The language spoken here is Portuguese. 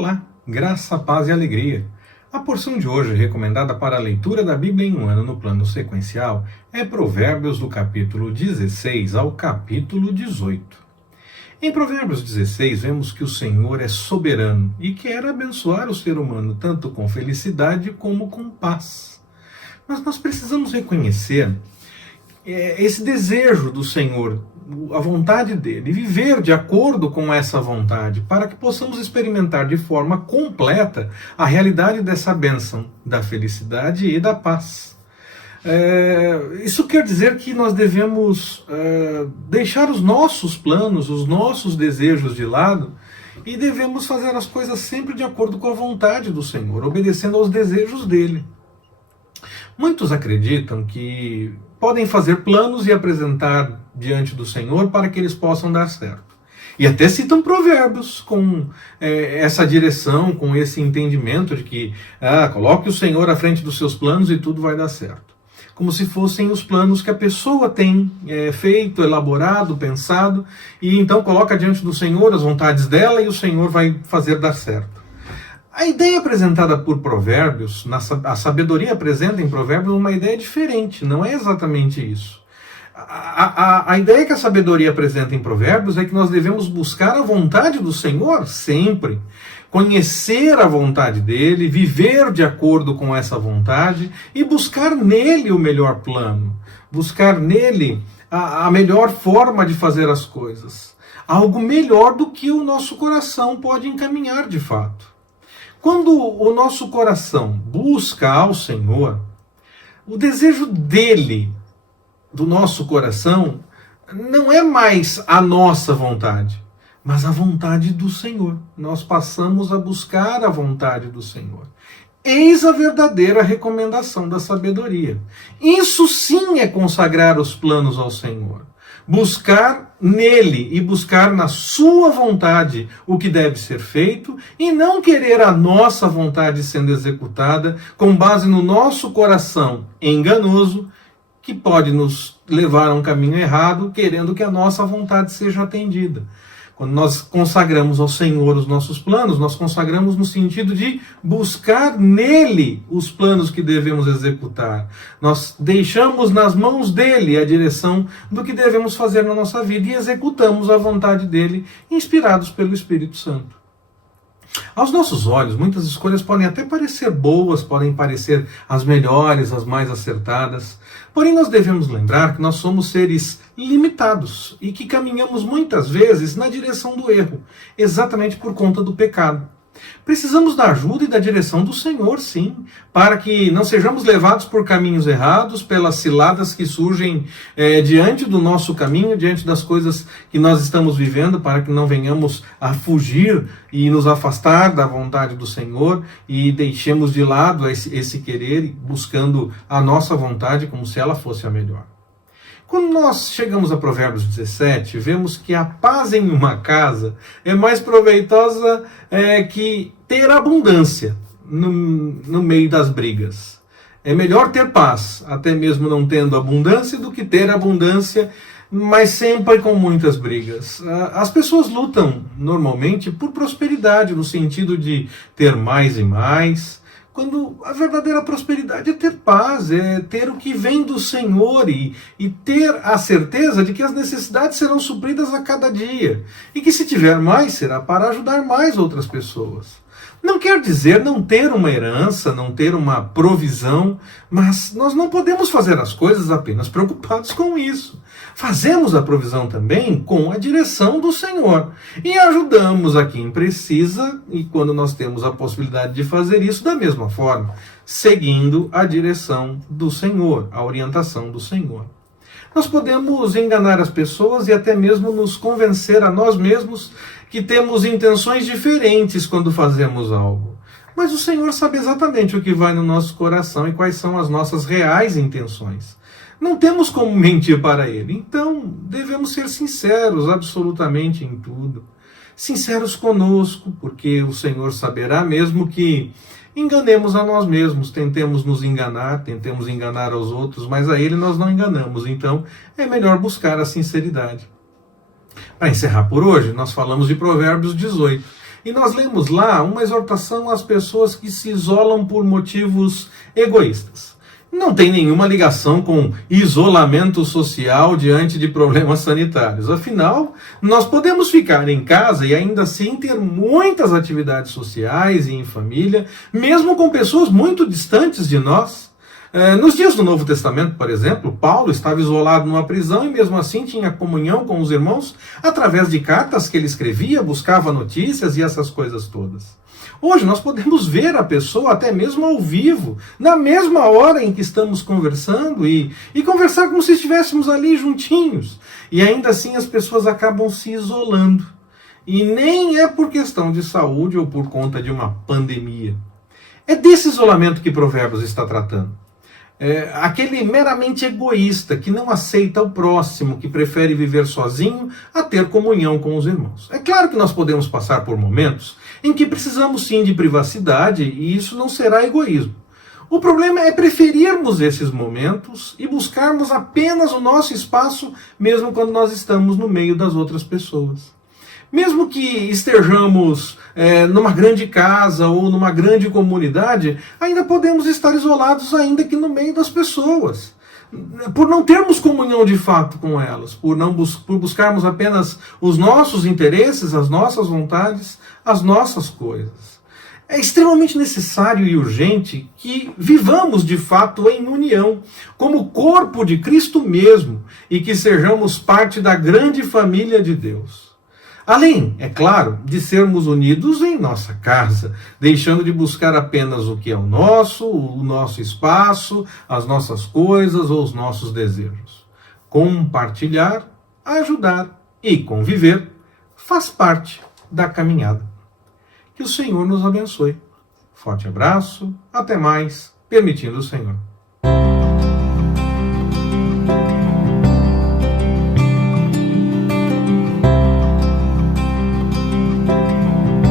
Olá, graça, paz e alegria. A porção de hoje, recomendada para a leitura da Bíblia em um ano no plano sequencial, é Provérbios do capítulo 16 ao capítulo 18. Em Provérbios 16, vemos que o Senhor é soberano e quer abençoar o ser humano tanto com felicidade como com paz. Mas nós precisamos reconhecer esse desejo do Senhor, a vontade dele, viver de acordo com essa vontade, para que possamos experimentar de forma completa a realidade dessa bênção, da felicidade e da paz. Isso quer dizer que nós devemos deixar os nossos planos, os nossos desejos de lado, e devemos fazer as coisas sempre de acordo com a vontade do Senhor, obedecendo aos desejos dele. Muitos acreditam que podem fazer planos e apresentar diante do Senhor para que eles possam dar certo. E até citam provérbios com essa direção, com esse entendimento de que coloque o Senhor à frente dos seus planos e tudo vai dar certo. Como se fossem os planos que a pessoa tem feito, elaborado, pensado, e então coloca diante do Senhor as vontades dela e o Senhor vai fazer dar certo. A ideia apresentada por Provérbios, a sabedoria apresenta em Provérbios uma ideia diferente, não é exatamente isso. A ideia que a sabedoria apresenta em Provérbios é que nós devemos buscar a vontade do Senhor sempre, conhecer a vontade dele, viver de acordo com essa vontade e buscar nele o melhor plano, buscar nele a melhor forma de fazer as coisas, algo melhor do que o nosso coração pode encaminhar de fato. Quando o nosso coração busca ao Senhor, o desejo dele, do nosso coração, não é mais a nossa vontade, mas a vontade do Senhor. Nós passamos a buscar a vontade do Senhor. Eis a verdadeira recomendação da sabedoria. Isso sim é consagrar os planos ao Senhor. Buscar nele e buscar na sua vontade o que deve ser feito e não querer a nossa vontade sendo executada com base no nosso coração enganoso, que pode nos levar a um caminho errado, querendo que a nossa vontade seja atendida. Quando nós consagramos ao Senhor os nossos planos, nós consagramos no sentido de buscar nele os planos que devemos executar. Nós deixamos nas mãos dele a direção do que devemos fazer na nossa vida e executamos a vontade dele, inspirados pelo Espírito Santo. Aos nossos olhos, muitas escolhas podem até parecer boas, podem parecer as melhores, as mais acertadas. Porém, nós devemos lembrar que nós somos seres limitados e que caminhamos muitas vezes na direção do erro, exatamente por conta do pecado. Precisamos da ajuda e da direção do Senhor, sim, para que não sejamos levados por caminhos errados, pelas ciladas que surgem diante do nosso caminho, diante das coisas que nós estamos vivendo, para que não venhamos a fugir e nos afastar da vontade do Senhor e deixemos de lado esse querer, buscando a nossa vontade como se ela fosse a melhor. Quando nós chegamos a Provérbios 17, vemos que a paz em uma casa é mais proveitosa que ter abundância no meio das brigas. É melhor ter paz, até mesmo não tendo abundância, do que ter abundância, mas sempre com muitas brigas. As pessoas lutam normalmente por prosperidade, no sentido de ter mais e mais, quando a verdadeira prosperidade é ter paz, é ter o que vem do Senhor e ter a certeza de que as necessidades serão supridas a cada dia. E que se tiver mais, será para ajudar mais outras pessoas. Não quer dizer não ter uma herança, não ter uma provisão, mas nós não podemos fazer as coisas apenas preocupados com isso. Fazemos a provisão também com a direção do Senhor. E ajudamos a quem precisa, e quando nós temos a possibilidade de fazer isso, da mesma forma, seguindo a direção do Senhor, a orientação do Senhor. Nós podemos enganar as pessoas e até mesmo nos convencer a nós mesmos que temos intenções diferentes quando fazemos algo. Mas o Senhor sabe exatamente o que vai no nosso coração e quais são as nossas reais intenções. Não temos como mentir para Ele, então devemos ser sinceros absolutamente em tudo. Sinceros conosco, porque o Senhor saberá mesmo que enganemos a nós mesmos, tentemos nos enganar, tentemos enganar aos outros, mas a Ele nós não enganamos, então é melhor buscar a sinceridade. Para encerrar por hoje, nós falamos de Provérbios 18. E nós lemos lá uma exortação às pessoas que se isolam por motivos egoístas. Não tem nenhuma ligação com isolamento social diante de problemas sanitários. Afinal, nós podemos ficar em casa e ainda assim ter muitas atividades sociais e em família, mesmo com pessoas muito distantes de nós. Nos dias do Novo Testamento, por exemplo, Paulo estava isolado numa prisão e mesmo assim tinha comunhão com os irmãos através de cartas que ele escrevia, buscava notícias e essas coisas todas. Hoje nós podemos ver a pessoa até mesmo ao vivo, na mesma hora em que estamos conversando e conversar como se estivéssemos ali juntinhos. E ainda assim as pessoas acabam se isolando. E nem é por questão de saúde ou por conta de uma pandemia. É desse isolamento que Provérbios está tratando. Aquele meramente egoísta que não aceita o próximo, que prefere viver sozinho a ter comunhão com os irmãos. É claro que nós podemos passar por momentos em que precisamos sim de privacidade e isso não será egoísmo. O problema é preferirmos esses momentos e buscarmos apenas o nosso espaço, mesmo quando nós estamos no meio das outras pessoas. Mesmo que estejamos numa grande casa ou numa grande comunidade, ainda podemos estar isolados ainda que no meio das pessoas. Por não termos comunhão de fato com elas, por buscarmos apenas os nossos interesses, as nossas vontades, as nossas coisas. É extremamente necessário e urgente que vivamos de fato em união, como corpo de Cristo mesmo, e que sejamos parte da grande família de Deus. Além, é claro, de sermos unidos em nossa casa, deixando de buscar apenas o que é o nosso espaço, as nossas coisas ou os nossos desejos. Compartilhar, ajudar e conviver faz parte da caminhada. Que o Senhor nos abençoe. Forte abraço, até mais, permitindo o Senhor.